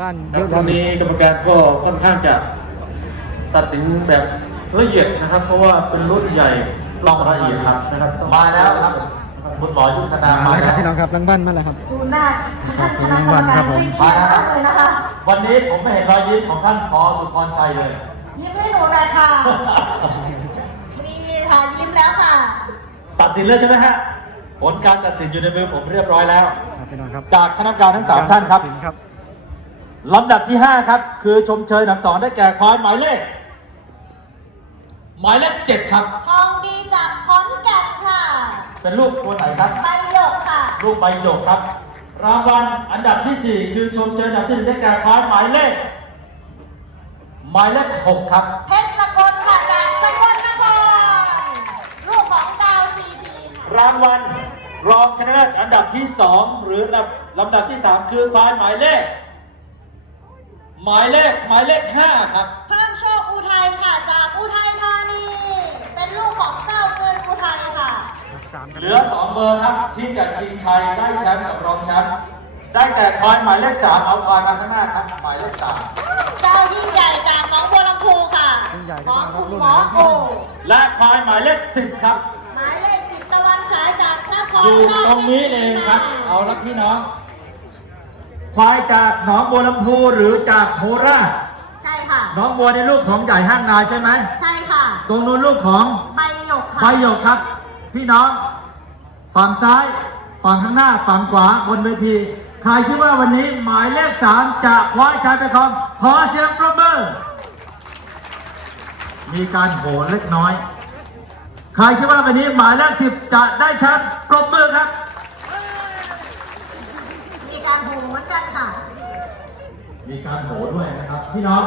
บ้านคเยรับอะตรงนี้กรรมการก็ค่อนข้างจะตัดสินแบบละเอียดนะครับ เพราะว่าเป็นรุ่นใหญ่ต้องละเอียดครับนะครับต้องมาแล้วครับคุณหมอยุทธนามามาแล้วคแล้รับวพี่น้องครับรางวัลมาแล้วครับดูหน้าท่านคณะกรรมการเคร่งเครียดมากเลยนะคะ วันนี้ผมไม่เห็นรอยยิ้มของท่านพอสุพรชัยเลยยิ้มให้หนูหน่อยค่ะมีค่ะยิ้มแล้วค่ะ ตัดสินแล้วใช่ไหมฮะผลการตัดสินอยู่ในมือผมเรียบร้อยแล้วครับพี่น้องครับจากคณะกรรมการทั้งสามท่านครับสิครับ ลำดับที่ 5 ครับ คือชมเชยอันดับสองได้แก่ควายหมายเลข หมายเลขเจ็ดครับ ทองดีจากขอนแก่นค่ะเป็นลูกตัวไหนครับ ใบหยกค่ะ ลูกใบหยกครับ รางวัลอันดับที่ 4 คือชมเชยอันดับที่หนึ่งได้แก่ควายหมายเลข หมายเลขหกครับ เพชรสกลค่ะจากสกลนครลูกของดาวซีดีค่ะรางวัลรองชนะเลิศอันดับที่ 2 หรือลำลำดับที่ 3 คือควายหมายเลข หมายเลขหมายเลข5ครับ เพิ่มโชคอุทัยค่ะ จากอุทัยธานี เป็นลูกของเจ้าเกินอุทัยค่ะ สามครับเหลือ 2 เบอร์ครับที่จะชิงชัยได้แชมป์กับรองแชมป์ได้แก่ควายหมายเลข3เอาควายมาข้างหน้าครับหมายเลขเจ้ายิ่งใหญ่จากหนองบัวลำพูค่ะยิ่งใหญ่หมอนะครับคุณรุ่นหมอโอ3และควายหมายเลข10ครับ หมายเลขสิบตะวันฉายจากนครอยู่ราชตรงนี้เองครับสีมาเอาละพี่น้อง ควายจากหนองบัวลำพูหรือจากโคราชใช่ค่ะ หน้องบัวในลูกของใหญ่ห้างนาใช่ไหมใช่ค่ะ ตรงนู้นลูกของใบหยกค่ะ ใบหยกครับ พี่น้อง ฝั่งซ้าย ฝั่งข้างหน้า ฝั่งขวาบนเวที ใครคิดว่าวันนี้หมายเลขสามจะคว้าชัยไปครองขอเสียงปรบมือ มีการโหนเล็กน้อย ใครคิดว่าวันนี้หมายเลขสิบจะได้แชมป์ปรบมือครับมี การโหนกันค่ะ มีการโหด้วยนะครับพี่น้อง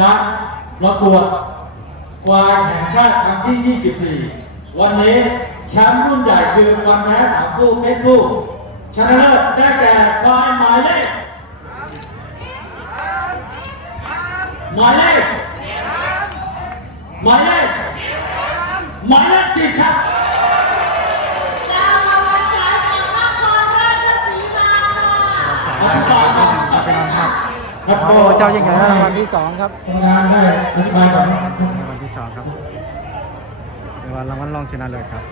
การประกวดควายแห่งชาติครั้งที่ 24 วันนี้แชมป์รุ่นใหญ่คือฟันแท้สามคู่เพชรคู่ชนะเลิศได้แก่ควายหมายเลขหมายเลขหมายเลขหมายเลขสิบครับ โอ้เจ้ายิ่งใหญ่รางวัลที่สองครับทำงานได้อธิบายก่อนรางวัลที่สองครับรางวัลรางวัลรองชนะเลิศครับ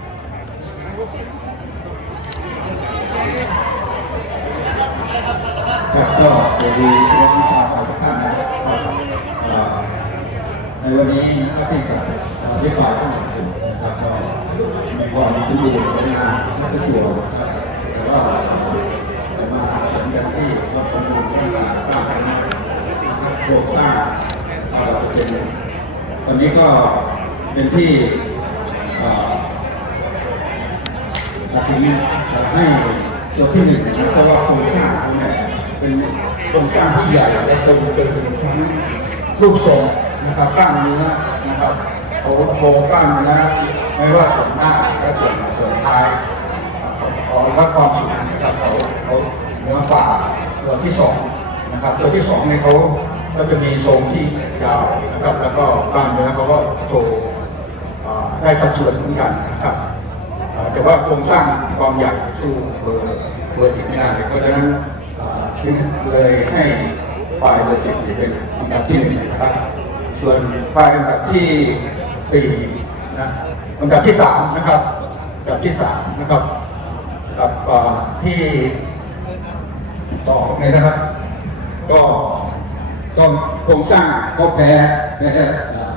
ครับก็สวัสดีพี่น้องชาวทุกท่านนะครับเอ่อในวันนี้นะครับที่สามที่ฝ่ายข้างหลังผมนะครับก็มีความสมบูรณ์สวยงามน่าจะเกี่ยวนะครับแต่ว่าจะมา สังกันที่ควาสมบูรณ์ที่ต่างกันะครับโครงสร้างเอ่อเป็นวันนี้ก็เป็นที่ตัดสินให้ตัวที่หนึ่งนะเพราะว่าโครงสร้างเขาเนี่ยเป็นโครงสร้างที่ใหญ่และตรงเป็นทั้งรูปทรงนะครับกล้ามเนื้อนะครับเขาโชว์กล้ามเนื้อไม่ว่าส่วนหน้าและส่วนส่วนท้ายนะครับและความสูงนะครับเขาเขา นื้อฝ่าตัวที่สองนะครับ ตัวที่สองเนี่ยเขาก็จะมีทรงที่ยาวนะครับ แล้วก็กล้ามเนื้อเขาก็โชว์ได้สัดส่วนเหมือนกันนะครับแต่ว่าโครงสร้างความใหญ่สู้เบอร์เบอร์สิบไม่ได้เพราะฉะนั้นเอ่อจึงเลยให้ฝ่ายเบอร์สิบเป็นอันดับที่หนึ่งนะครับ ส่วนฝ่ายอันดับที่สี่นะอันดับที่สามนะครับอันดับที่สามนะครับกับที่ สองเนี่ยนะครับ ก็ก็โครงสร้างก็แพ้นะฮะเอ่อ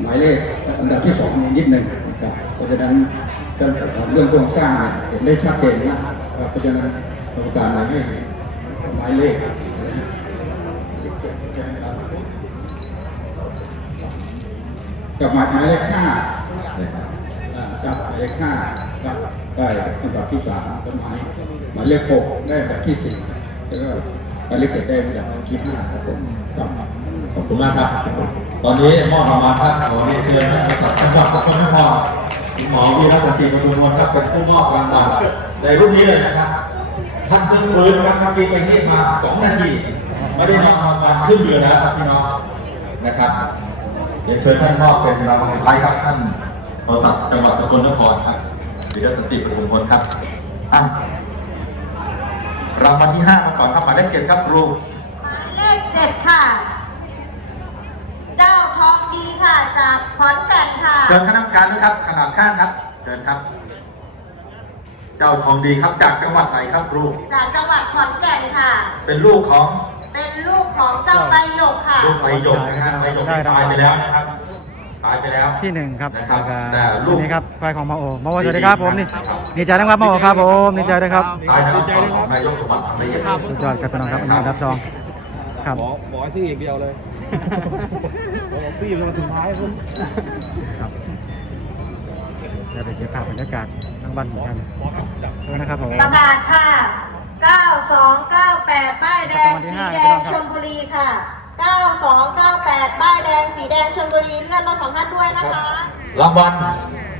หมายเลขอันดับที่สองนี่นิดหนึ่งนะครับเพราะฉะนั้นเรื่องโครงสร้างเนี่ยเห็นได้ชัดเจนนะครับเพราะฉะนั้นต้องการหมายเลขหมายเลขนะครับกับหมายหมายเลขห้าจับหมายเลขห้าครับได้อันดับที่สามกับหมายหมายเลขหกได้อันดับที่สี่ แล้วก็หมายเลขเจ็ดได้อันดับที่ห้าครับผมครับขอบคุณมากครับ ตอนนี้มอบรางวัลครับขอเรียนเชิญท่านประจังหวัดสกลนครคุณหมอวีรสันติประทุมพลครับเป็นผู้มอบรางวัลในรุ่นนี้เลยนะครับ ท่านเพิ่งฟื้นครับเมื่อกี้ไปเงียบมาสองนาที ไม่ได้มอบรางวัลขึ้นเรือแล้วครับพี่น้องนะครับเรียนเชิญท่านมอบเป็นรางวัลสุดท้ายครับท่านโทรศัพท์จังหวัดสกลนครครับวีรสันติประทุมพลครับอะ รางวัลที่ห้ามาก่อนครับหมายเลขเจ็ดครับครูหมายเลขเจ็ดค่ะ เจ้าทองดีค่ะ จากขอนแก่นค่ะ เชิญคณะกรรมการด้วยครับขนาดข้างครับเชิญครับ เจ้าทองดีครับจากจังหวัดไหนครับครู จากจังหวัดขอนแก่นค่ะ เป็นลูกของเป็นลูกของเจ้าใบหยกค่ะ ลูกใบหยกนะฮะใบหยกนี่ตายไปแล้วนะครับ ตายไปแล้ว ที่หนึ่งครับนะครับแล้วก็แต่ลูก นี่ครับควายของมาโอมาโอสวัสดีครับผมนี่ดีใจนะครับมาโอครับผมดีใจด้วยครับตายในละครของนายกสมบัติทำได้ยังไงสุดยอดครับพี่น้องครับอันดับสองครับบอกบอกให้ที่อย่างเดียวเลยบอกพี่มันสุดท้ายคุณครับจะเป็นเก็บภาพบรรยากาศทั้งวันเหมือนกันเออนะครับผม ประกาศค่ะ 9298 ป้ายแดง สีแดงชลบุรีค่ะ 9298 ป้ายแดง สีแดงชลบุรีเลื่อนรถของท่านด้วยนะคะ รางวัล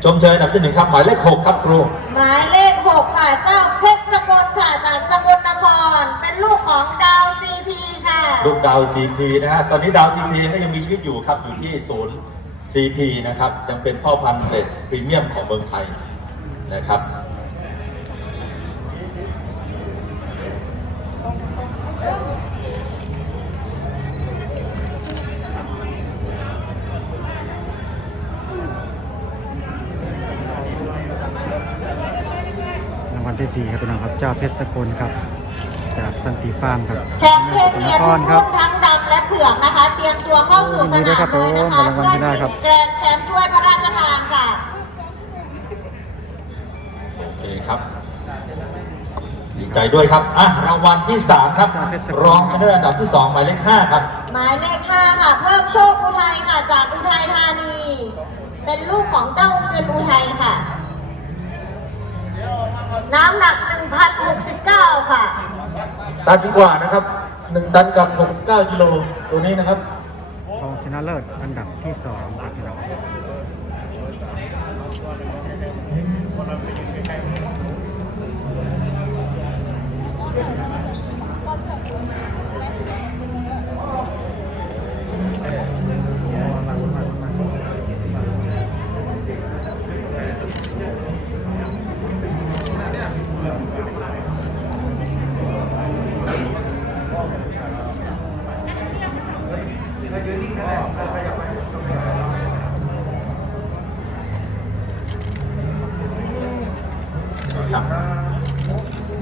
ชมเชยอันดับที่หนึ่งครับ หมายเลขหกครับครู หมายเลข 6 ค่ะ เจ้าเพชรสกลค่ะ จากสกลนคร เป็นลูกของดาวซีพีค่ะ ลูกดาวซีพีนะฮะ ตอนนี้ดาวซีพีก็ยังมีชีวิตอยู่ครับ อยู่ที่ศูนย์ซีทีนะครับ ยังเป็นพ่อพันธุ์เด็ดพรีเมียมของเมืองไทยนะครับ ที่สี่ครับพี่น้องครับเจ้าเพชรสกลครับ จากสันติฟาร์มครับแชมป์เพศเมียนคทุรกครัรุ่บนทั้งดำและเผือกนะคะ เตรียมตัวเข้าสู่สนามเลยนะคะยินดีด้วยครับผมเพื่อรางวัลที่ได้ชิครังบแกรนด์แชมป์ถ้วยพระราชทานค่ะโอเคครับดีใจด้วยครับ อะ รางวัลที่สามครับ รองชนะเลิศอันดับที่สองหมายเลขห้าครับ หมายเลข 5 ค่ะ เพิ่มโชคอุทัยค่ะ จากอุทัยธานี เป็นลูกของเจ้าเงินอุทัยค่ะ น้ำหนัก 1,069 ค่ะ ตันกว่านะครับหนึ่งตันกับ 69กิโลตัวนี้นะครับรองชนะเลิศอันดับที่สองครับพี่น้อง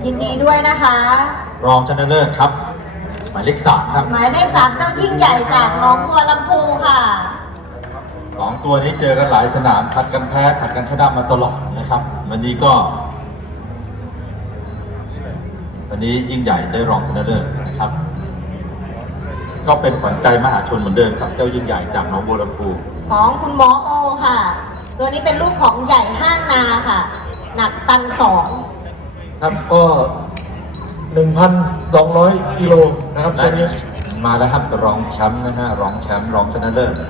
ยิน ดีด้วยนะคะ รองชนะเลิศครับ หมายเลขสามครับ หมายเลข3เจ้ายิ่งใหญ่จากหน้องบัวลำพูค่ะสองตัวนี้เจอกันหลายสนามผัดกันแพ้ผัดกันชนะมาตลอดนะครับ วันนี้ก็วันนี้ยิ่งใหญ่ได้รองชนะเลิศนะครับ ก็เป็นขวัญใจมหาชนเหมือนเดิมครับเจ้ายิ่งใหญ่จากหนองบัวลำพูของคุณหมอโอค่ะ ตัวนี้เป็นลูกของใหญ่ห้างนาค่ะ หนักตันสองครับก็ 1,200กิโลนะครับตัวนี้มาแล้วครับรองแชมป์นะฮะรองแชมป์รองชนะเลิศน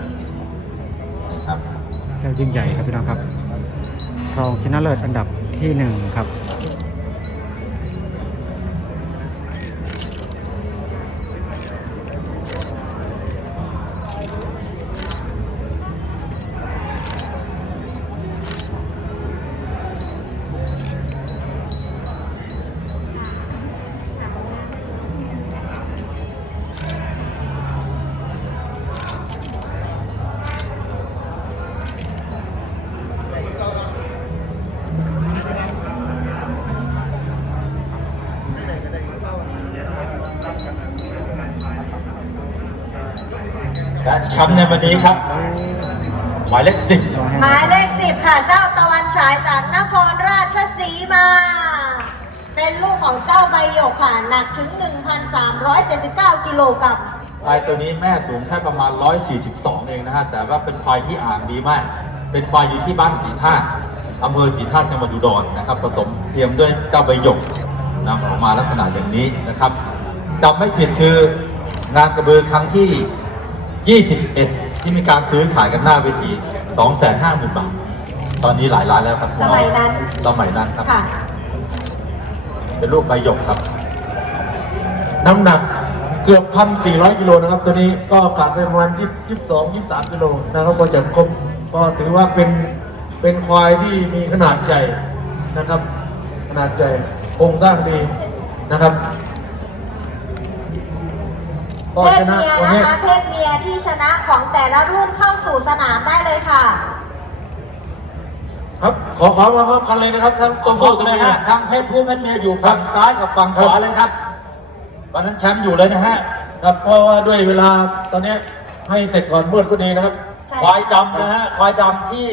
ะครับเจ้ายิ่งใหญ่ครับพี่น้องครับรองชนะเลิศอันดับที่หนึ่งครับ และแชมป์ในวันนี้ครับ หมายเลขสิบหมายเลข10ค่ะ เจ้าตะวันฉายจากนครราชสีมา เป็นลูกของเจ้าใบหยกค่ะ หนักถึง 1,379 กิโลกรัมควายตัวนี้แม่สูงแค่ประมาณ 142 เองนะฮะ แต่ว่าเป็นควายที่อ่างดีมาก เป็นควายอยู่ที่บ้านสีธาตุอำเภอสีธาตุจังหวัดอุดรนะครับ ผสมเทียมด้วยเจ้าใบหยกนำออกมาลักษณะอย่างนี้นะครับจำไม่ผิดคืองานกระบือครั้งที่ 21 ที่มีการซื้อขายกันหน้าเวที 250,000 บาท ตอนนี้หลายล้านแล้วครับสมัยนั้น สมัยนั้นครับ ค่ะ เป็นลูกใบหยกครับ น้ำหนักเกือบ 1,400กิโลนะครับ ตัวนี้ก็ขาดไปประมาณ22 23กิโลนะครับก็จะครบก็ถือว่าเป็นเป็นควายที่มีขนาดใหญ่นะครับ ขนาดใหญ่โครงสร้างดีนะครับ ก็เพศชนะเมียตัวนะนี้คะเพศเมียที่ชนะของแต่ละรุ่นเข้าสู่สนามได้เลยค่ะ ครับ ขอขอมาพร้อมกันเลยนะครับทั้งตัวพูผู้ดตัวเลยเมียฮะทั้งเพศผู้เพศเมียอยู่ฝั่งซ้ายกับฝั่งขวาเลยครับวันนั้นแชมป์อยู่เลยนะฮะครับเพราะว่าด้วยเวลาตอนนี้ให้เสร็จก่อนมืดก็ดีนะครับ ใช่ควายดำนะฮะควายดำที่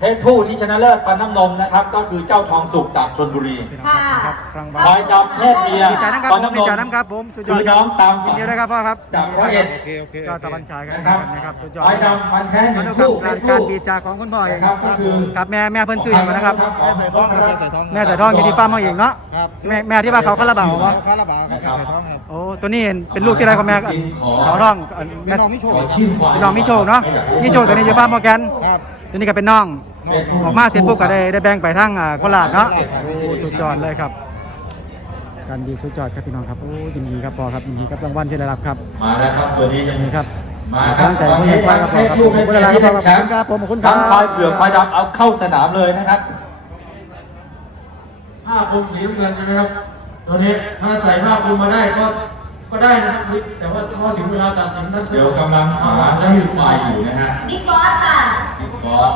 เพศผู้ที่ชนะเลิศฟันน้ำนมนะครับ ก็คือเจ้าทองสุกจากชลบุรีพี่น้องค่ะครับรางวัลควายดำเพศเมียดีใจนะครับผมดีใจนะครับผมสุดยอคืดอน้องตามยิฝันนดีด้วยครับพ่อครับจากร้อยเอ็ด โอเคโอเคก็ตะวันฉายกันนะนะคครัรับบนะครับสุดยอดควายดำฟันแท้หมานึ่งดูคู่กับเพการศผู้ดีจาของคุณพ่อเองนะครับก็คือกับแม่แม่เพิ่นซื้ออย่างไรนะครับ แม่ใส่ท้องครับแม่ใส่ท้อง แม่ใส่ทองอยู่ที่ฟาร์มเอาเองเนาะครับ แม่แม่ที่ว่าเขาคาราบาววะคาราบาวครับใส่ท้องครับโอ้ตัวนี้เป็นลูกที่ไรของแม่กันเขาท้องเอ่อเป็แม่นน้องมิโชขอชื่อควายเป็นน้องมิโชคเนาะมิโชคตัวนี้อยู่ฟาร์มโมอร์แกนครับ ตัวนี้ก็เป็นน้องน้ องออกมาเสร็จปุ๊บก็ได้ได้แบ่งไปทั้งอ่าโคราชเนาะโอ้สุดยอดเลยครับการดีสุดยอดครับพี่น้องครับโอ้ยินดีครับพอครับยินดีกับรางวัลที่ได้รับครับมาแล้วครับตัวนี้ยังนี่ครับมาครัตั้งใจคนเห็นควายครับพอครับเพศผู้ขอบคุณอะไรครับเพพ่อศครับเมียขอบคุณครับผมขอบคุณครัทั้บงควายเผือกควายดำเอาเข้าสนามเลยนะครับผ้าคลุมสีน้ำเงินใช่ไหมครับ ตัวนี้ถ้าใส่ผ้าคลุมมาได้ก็ก็ได้นะครับแต่ว่าพอถึงเวลาตัดสินนั้นเดี๋ยวกำลังหาชื่อควายอยู่นะฮะบิ๊กบอสค่ะ บิ๊กบอส